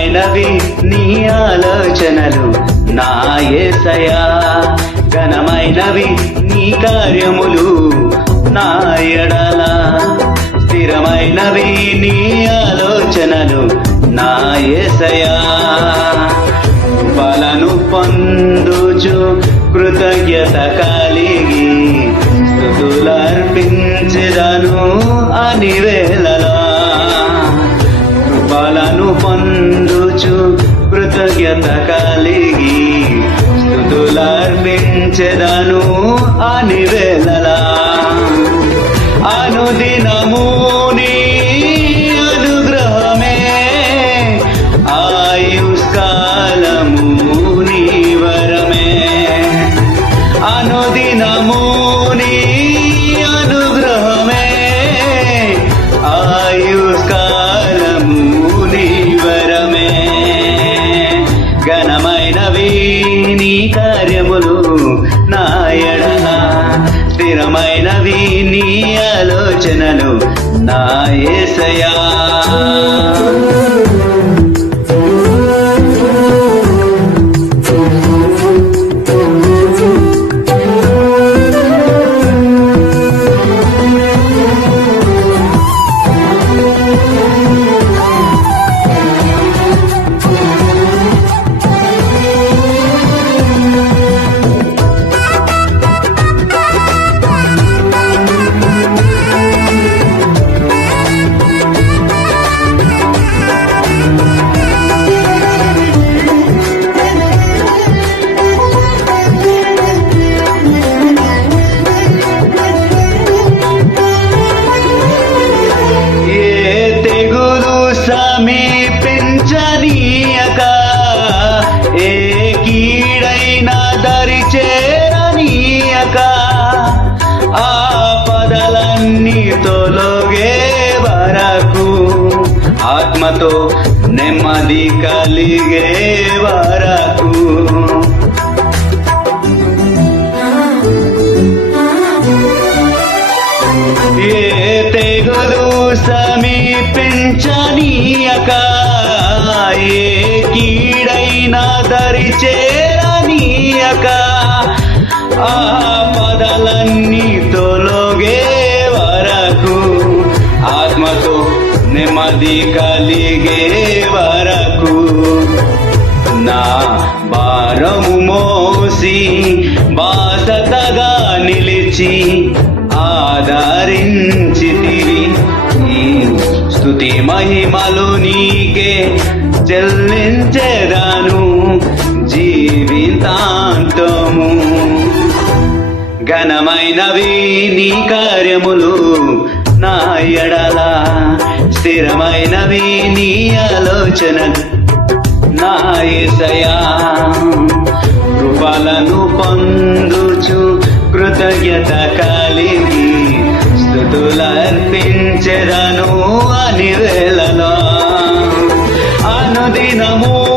ఘనమైనవి నీ ఆలోచనలు నా ఏసయా ఘనమైనవి నీ కార్యములు నా ఎడల స్థిరమైనవి నీ ఆలోచనలు నా ఏసయా బలను పొందుచు కృతజ్ఞత కలిగి స్థుతులర్పించదను అనివే కృతజ్ఞత కలిగి స్థుతులర్పించదను అని స్థిరమైనవి నీ ఆలోచనలు నా ఏసయా నెమ్మది కలిగే వరకు. ఏ తెగులు సమీపించనీయక ఏ కీడైనా దరి చేరనీయక ఆ పదలన్నీ తొలగే వరకు. ఆత్మతో నెమ్మది కలిగే స్థుతి మహిమలు నీకే చెల్లించేదాను జీవితాంతము. ఘనమైనవి నీ కార్యములు నా ఎడల స్థిరమైనవి నీ ఆలోచన నా యేసయ్యా కృపలను పొందుచు కృతజ్ఞత కలిగి స్థుతులర్పించెదను అని వేళలో అనుదినము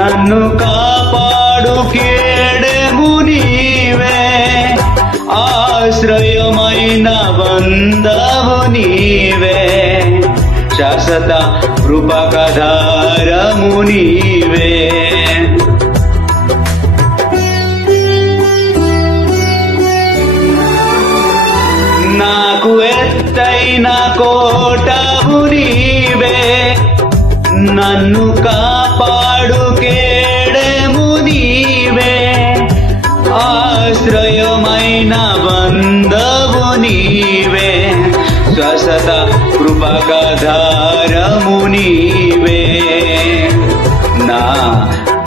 నన్ను కాపాడు కేడము నీవే. ఆశ్రయమైన బంధము నీవే. శాశ్వత కృపకధారము నీవే. నాకు ఎత్తైన కోటము నీవే. నన్ను కాపాడు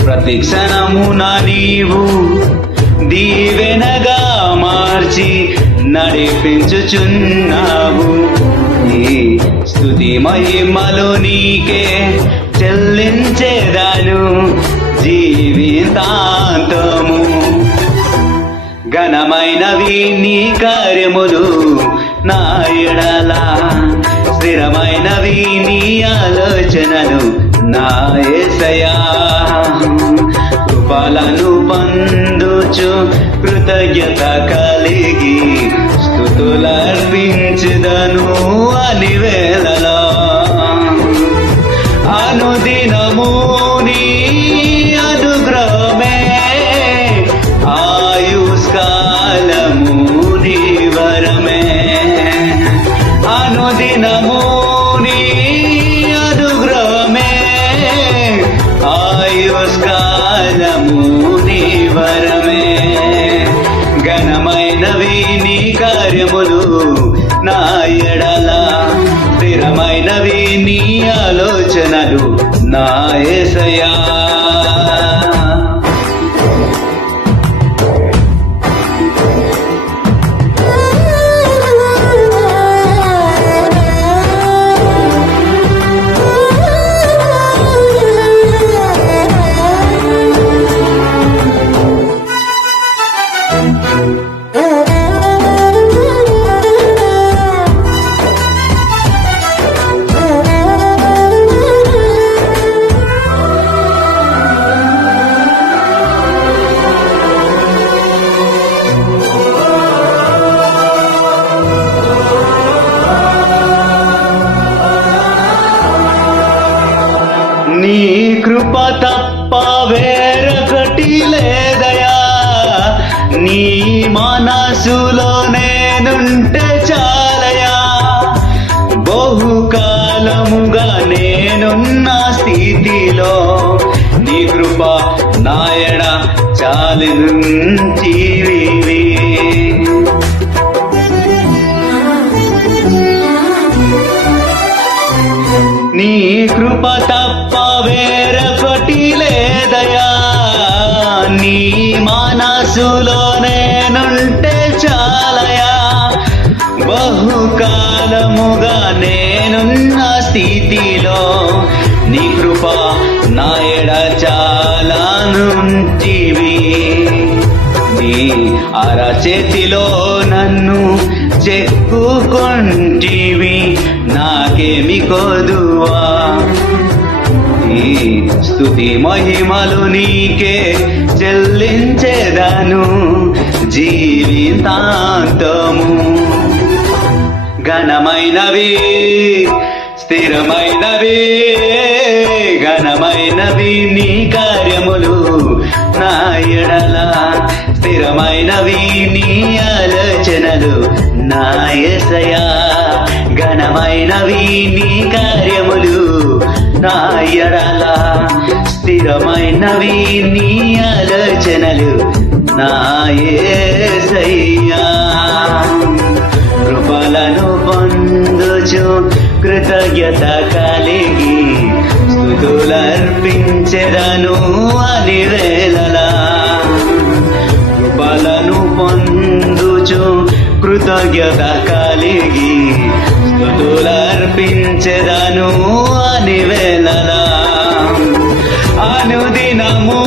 ప్రతి క్షణమున నీవు దీవెనగా మార్చి నడిపించుచున్నావు. నీ స్థుతి మహిమలు నీకే చెల్లించేదాను జీవితాంతము. ఘనమైనవి నీ కార్యములు నాయడలా స్థిరమైనవి నీ ఆలోచనలు కృతజ్ఞత నా ఎడల స్థిరమైనవి నీ ఆలోచనలు నా ఏసయా కృప తప్ప వేరొకటి లేదయా. నీ మనసులో నేనుంటే చాలయా. బహుకాలముగా నేనున్న స్థితిలో నీ కృప నాయడ చాలి నీ స్థితిలో నీ కృప నాయడ చాలా నుంచివి. నీ అరచేతిలో నన్ను చెక్కుకొంటివి. నాకేమి కొదువా? స్థుతి మహిమలు నీకే చెల్లించేదను జీవితాంతము. ఘనమైనవి స్థిరమైనవి ఘనమైనవి నీ కార్యములు నా ఎడల స్థిరమైనవి నీ ఆలోచనలు నా ఎసయా ఘనమైనవి నీ కార్యములు నా ఎడల స్థిరమైనవి నీ ఆలోచనలు నా యేసయ్యా కృపలను పొందుచు కృతజ్ఞత కలిగి స్థుతులర్పించెదను అని వేళలా కృపలను పొందుచు కృతజ్ఞత కలిగి స్థుతులర్పించెదను అని వేళలా అనుదినము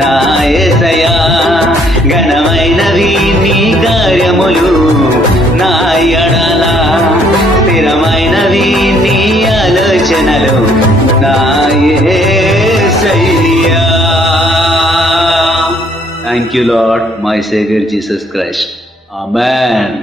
నా ఎసయా ఘనమైనవి నీ కార్యములు నాయడలా ఎడల స్థిరమైనవి నీ ఆలోచనలు నాయే ఏసయ్యా thank you lord my saviour Jesus Christ amen